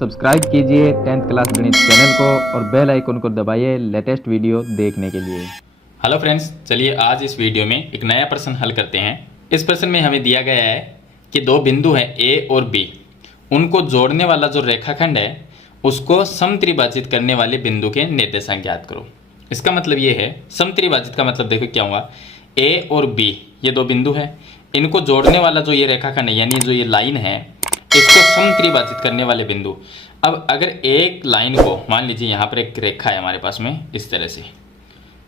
Subscribe कीजिए 10th class गणित channel को और बेल आइकन को दबाइए लेटेस्ट वीडियो देखने के लिए। हेलो फ्रेंड्स, चलिए आज इस वीडियो में एक नया प्रश्न हल करते हैं। इस प्रश्न में हमें दिया गया है कि दो बिंदु हैं ए और बी, उनको जोड़ने वाला जो रेखाखंड है उसको समत्रिभाजित करने वाले बिंदु के निर्देशांक ज्ञात करो। इसका मतलब ये है, समत्रिभाजित का मतलब देखो क्या हुआ, ए और बी ये दो बिंदु है, इनको जोड़ने वाला जो ये रेखाखंड है यानी जो ये लाइन है इसको समत्रिभाजित करने वाले बिंदु। अब अगर एक लाइन को मान लीजिए यहाँ पर एक रेखा है हमारे पास में इस तरह से,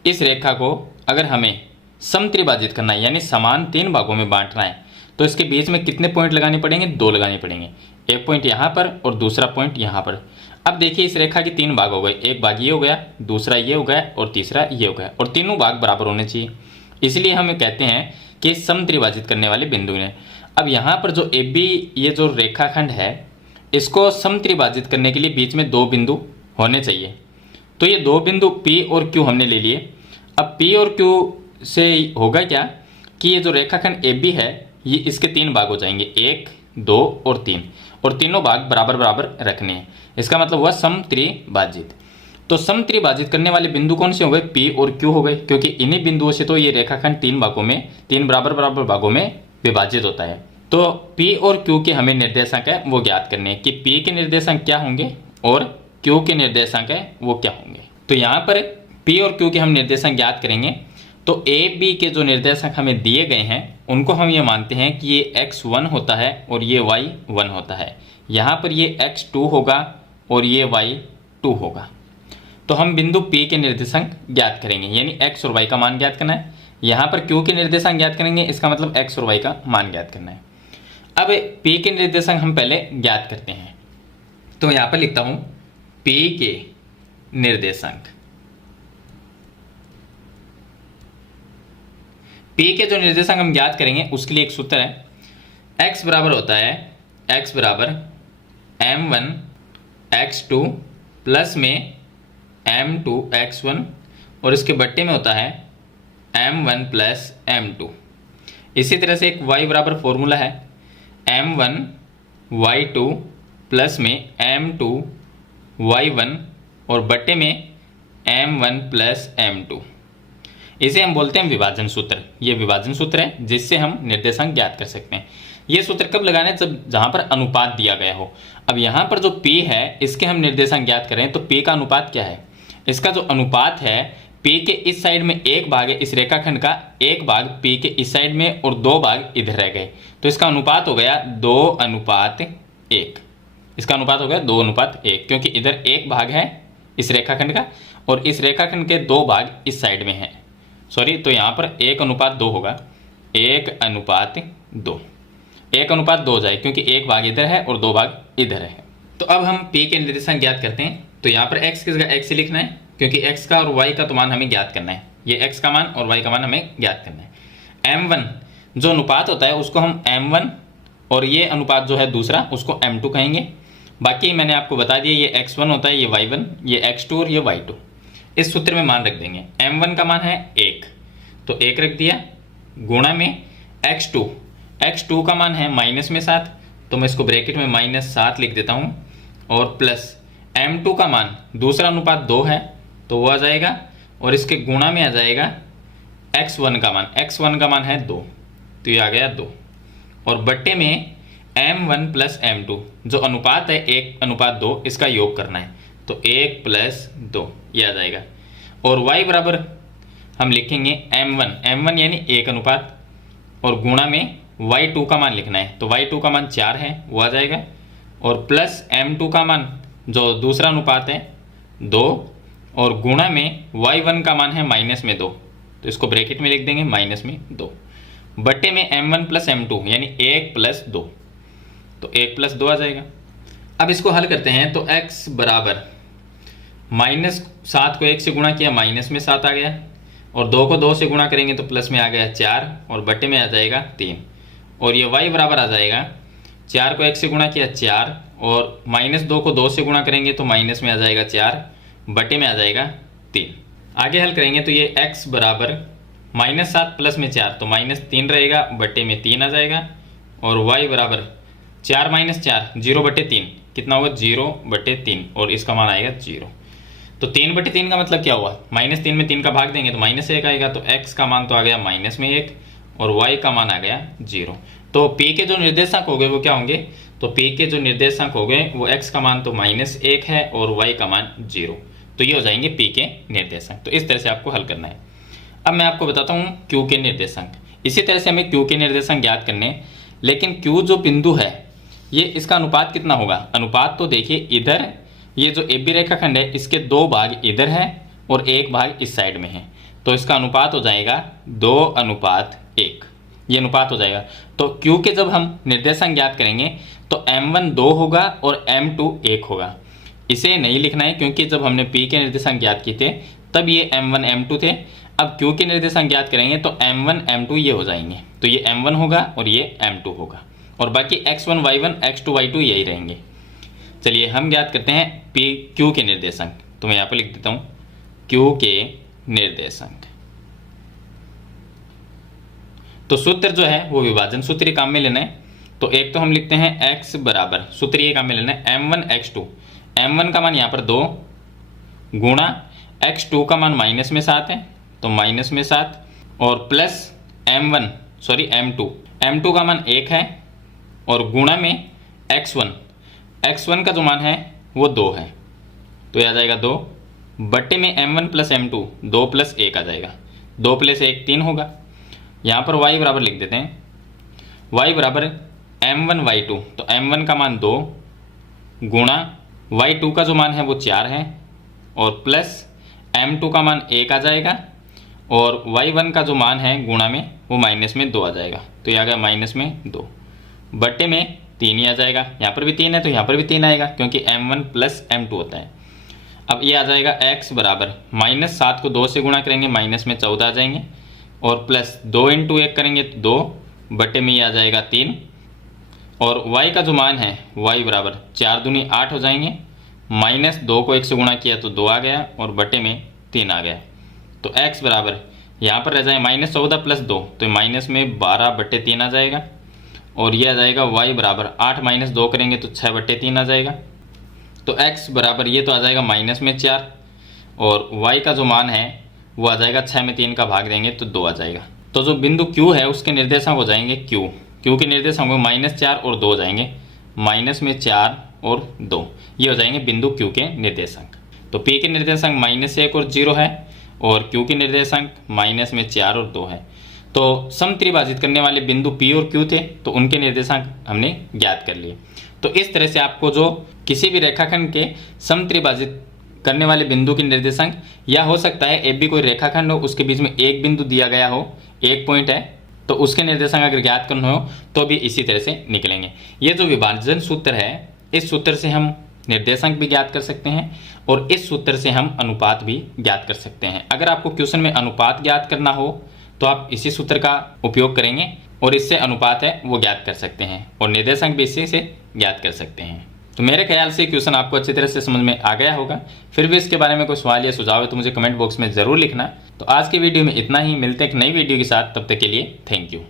इस रेखा को अगर हमें समत्रिभाजित करना है यानी समान तीन भागों में बांटना है तो इसके बीच में कितने पॉइंट लगाने पड़ेंगे? दो लगाने पड़ेंगे, एक पॉइंट यहाँ पर और दूसरा पॉइंट यहाँ पर। अब देखिए इस रेखा के तीन भाग हो गए, एक भाग ये हो गया, दूसरा ये हो गया और तीसरा ये हो गया, और तीनों भाग बराबर होने चाहिए, इसलिए हमें कहते हैं कि समत्रिभाजित करने वाले बिंदु ने। अब यहाँ पर जो ए बी ये जो रेखाखंड है इसको समत्रिभाजित करने के लिए बीच में दो बिंदु होने चाहिए, तो ये दो बिंदु P और Q हमने ले लिए। अब P और Q से होगा क्या कि ये जो रेखाखंड AB है ये इसके तीन भाग हो जाएंगे, एक, दो और तीन, और तीनों भाग बराबर बराबर रखने हैं। इसका मतलब हुआ समत्रिभाजित। तो समत्रिभाजित करने वाले बिंदु कौन से हो गए? P और Q हो गए, क्योंकि इन्हीं बिंदुओं से तो ये रेखाखंड तीन भागों में, तीन बराबर बराबर भागों में विभाजित होता है। तो P और Q के हमें निर्देशांक है वो ज्ञात करने हैं कि P के निर्देशांक क्या होंगे और Q के निर्देशांक है वो क्या होंगे। तो यहाँ पर P और Q के हम निर्देशांक ज्ञात करेंगे। तो A B के जो निर्देशांक हमें दिए गए हैं उनको हम ये मानते हैं कि ये x1 होता है और ये y1 होता है, यहाँ पर ये x2 होगा और ये y2 होगा। तो हम बिंदु P के निर्देशांक ज्ञात करेंगे यानी x और y का मान ज्ञात करना है, यहाँ पर Q के निर्देशांक ज्ञात करेंगे, इसका मतलब x और y का मान ज्ञात करना है। अब P के निर्देशांक हम पहले ज्ञात करते हैं, तो यहाँ पर लिखता हूँ P के निर्देशांक। P के जो निर्देशांक हम ज्ञात करेंगे उसके लिए एक सूत्र है, x बराबर होता है x बराबर m1 x2 प्लस में m2 x1 और इसके बट्टे में होता है m1 प्लस m2। इसी तरह से एक y बराबर फॉर्मूला है m1 y2 प्लस में m2 y1 और बट्टे में m1 प्लस m2। इसे हम बोलते हैं विभाजन सूत्र। ये विभाजन सूत्र है जिससे हम निर्देशांक ज्ञात कर सकते हैं। ये सूत्र कब लगाना है? जब जहाँ पर अनुपात दिया गया हो। अब यहाँ पर जो P है इसके हम निर्देशांक ज्ञात करें तो P का अनुपात क्या है? इसका जो अनुपात है P के इस साइड में एक भाग है, इस रेखाखंड का एक भाग P के इस साइड में और दो भाग इधर रह गए, तो इसका अनुपात हो गया 2:1। इसका अनुपात हो गया 2:1, क्योंकि इधर एक भाग है इस रेखाखंड का और इस रेखाखंड के दो भाग इस साइड में हैं। सॉरी, तो यहाँ पर 1:2 होगा, 1:2। 1:2 हो जाए क्योंकि एक भाग इधर है और दो भाग इधर है। तो अब हम P के निर्देशांक ज्ञात करते हैं। तो यहाँ पर x की जगह x से लिखना है क्योंकि x का और y का तो मान हमें ज्ञात करना है। ये x का मान और y का मान हमें ज्ञात करना है। m1 जो अनुपात होता है उसको हम m1 और ये अनुपात जो है दूसरा उसको m2 कहेंगे। बाकी मैंने आपको बता दिया ये x1 होता है, ये y1, ये x2 और ये y2। इस सूत्र में मान रख देंगे। m1 का मान है 1, तो 1 रख दिया, गुणा में x2 का मान है माइनस में 7, तो मैं इसको ब्रैकेट में -7 लिख देता हूँ, और प्लस m2 का मान दूसरा अनुपात 2 है तो वो आ जाएगा, और इसके गुणा में आ जाएगा x1 का मान है 2, तो ये आ गया 2, और बट्टे में m1 प्लस m2 जो अनुपात है 1:2 इसका योग करना है, तो 1 + 2 ये आ जाएगा। और y बराबर हम लिखेंगे m1 यानी 1 अनुपात, और गुणा में y2 का मान लिखना है, तो y2 का मान 4 है वो आ जाएगा, और प्लस m2 का मान जो दूसरा अनुपात है 2, और गुणा में y1 का मान है -2, तो इसको ब्रैकेट में लिख देंगे -2, बट्टे में m1 प्लस m2 यानी 1 + 2, तो 1 + 2 आ जाएगा। अब इसको हल करते हैं तो x बराबर -7 को 1 से गुणा किया -7 आ गया, और 2 को 2 से गुणा करेंगे तो प्लस में आ गया 4, और बट्टे में आ जाएगा 3, और ये y बराबर आ जाएगा 4 को 1 से गुणा किया 4, और -2 को 2 से गुणा करेंगे तो माइनस में आ जाएगा 4, बटे में आ जाएगा 3। आगे हल करेंगे तो ये x बराबर -7 प्लस में 4 तो -3 रहेगा, बटे में 3 आ जाएगा, और y बराबर 4 - 4 0/3 कितना होगा 0/3 और इसका मान आएगा 0। तो 3/3 का मतलब क्या हुआ, -3 में 3 का भाग देंगे तो -1 आएगा। तो x का मान तो आ गया -1 और y का मान आ गया 0। तो p के जो निर्देशांक हो गए वो क्या होंगे, तो p के जो निर्देशांक हो गए वो x का मान तो -1 है और y का मान 0। तो ये हो जाएंगे p के निर्देशांक। तो इस तरह से आपको हल करना है। अब मैं आपको बताता हूँ q के निर्देशांक। इसी तरह से हमें q के निर्देशांक ज्ञात करने, लेकिन q जो बिंदु है ये इसका अनुपात कितना होगा। अनुपात तो देखिए इधर ये जो AB रेखाखंड है इसके 2 भाग इधर है और 1 भाग इस साइड में है। तो इसका अनुपात हो जाएगा 2:1, ये अनुपात हो जाएगा। तो Q के जब हम निर्देशांक ज्ञात करेंगे तो M1 2 होगा और M2 1 होगा। इसे नहीं लिखना है क्योंकि जब हमने P के निर्देशांक ज्ञात किए थे तब ये M1 M2 थे। अब Q के निर्देशांक ज्ञात करेंगे तो M1 M2 ये हो जाएंगे। तो ये M1 होगा और ये M2 होगा और बाकी X1 Y1 X2 Y2 यही रहेंगे। चलिए हम ज्ञात करते हैं Q के निर्देशांक। तो मैं यहाँ पर लिख देता हूँ Q के निर्देशांक। तो सूत्र जो है वो विभाजन सूत्र ही काम में लेना है। तो एक तो हम लिखते हैं x बराबर, सूत्र ये काम में लेना है M1 X2। M1 का मान यहाँ पर 2 गुणा X2 का मान -7 है तो -7 और प्लस M2 का मान 1 है और गुणा में X1 का जो मान है वो 2 है। तो ये आ जाएगा 2 बट्टे में M1 + M2 2 + 1 आ जाएगा। 2 + 1 3 होगा। यहाँ पर y बराबर लिख देते हैं, y बराबर M1 Y2। तो M1 का मान 2 गुणा Y2 का जो मान है वो 4 है और प्लस M2 का मान 1 आ जाएगा और Y1 का जो मान है गुणा में वो -2 आ जाएगा। तो ये आ गया -2 बट्टे में 3 ही आ जाएगा। यहाँ पर भी 3 है तो यहाँ पर भी 3 आएगा क्योंकि M1 + M2 होता है। अब ये आ जाएगा x बराबर -7 को 2 से गुणा करेंगे -14 आ जाएंगे और प्लस 2 × 1 करेंगे तो 2 बटे में ये आ जाएगा 3 और y का जो मान है y बराबर 4 दूनी 8 हो जाएंगे। -2 को 1 से गुणा किया तो 2 आ गया और बटे में 3 आ गया। तो x बराबर यहाँ पर रह जाए -14 + 2 तो -12/3 आ जाएगा और ये आ जाएगा y बराबर 8 - 2 करेंगे तो 6/3 आ जाएगा। तो x बराबर ये तो आ जाएगा -4 और y का जो मान है वो आ जाएगा 6 में 3 का भाग देंगे तो 2 आ जाएगा। तो जो बिंदु Q है उसके निर्देशांक हो जाएंगे Q के निर्देशांक -4 और 2 हो जाएंगे, -4 और 2 ये हो जाएंगे बिंदु Q के निर्देशांक। तो P के निर्देशांक -1 और 0 है और Q के निर्देशांक -4 और 2 है। तो समत्रिभाजित करने वाले बिंदु P और Q थे तो उनके निर्देशांक हमने ज्ञात कर लिए। तो इस तरह से आपको जो किसी भी रेखाखंड के समत्रिभाजित करने वाले बिंदु के निर्देशांक, या हो सकता है AB कोई रेखाखंड हो उसके बीच में एक बिंदु दिया गया हो, एक पॉइंट है तो उसके निर्देशांक अगर ज्ञात करना हो तो भी इसी तरह से निकलेंगे। ये जो विभाजन सूत्र है इस सूत्र से हम निर्देशांक भी ज्ञात कर सकते हैं और इस सूत्र से हम अनुपात भी ज्ञात कर सकते हैं। अगर आपको क्वेश्चन में अनुपात ज्ञात करना हो तो आप इसी सूत्र का उपयोग करेंगे और इससे अनुपात है वो ज्ञात कर सकते हैं और निर्देशांक भी इसी से ज्ञात कर सकते हैं। तो मेरे ख्याल से क्वेश्चन आपको अच्छी तरह से समझ में आ गया होगा। फिर भी इसके बारे में कोई सवाल या सुझाव है तो मुझे कमेंट बॉक्स में ज़रूर लिखना। तो आज की वीडियो में इतना ही, मिलते हैं एक नई वीडियो के साथ, तब तक के लिए थैंक यू।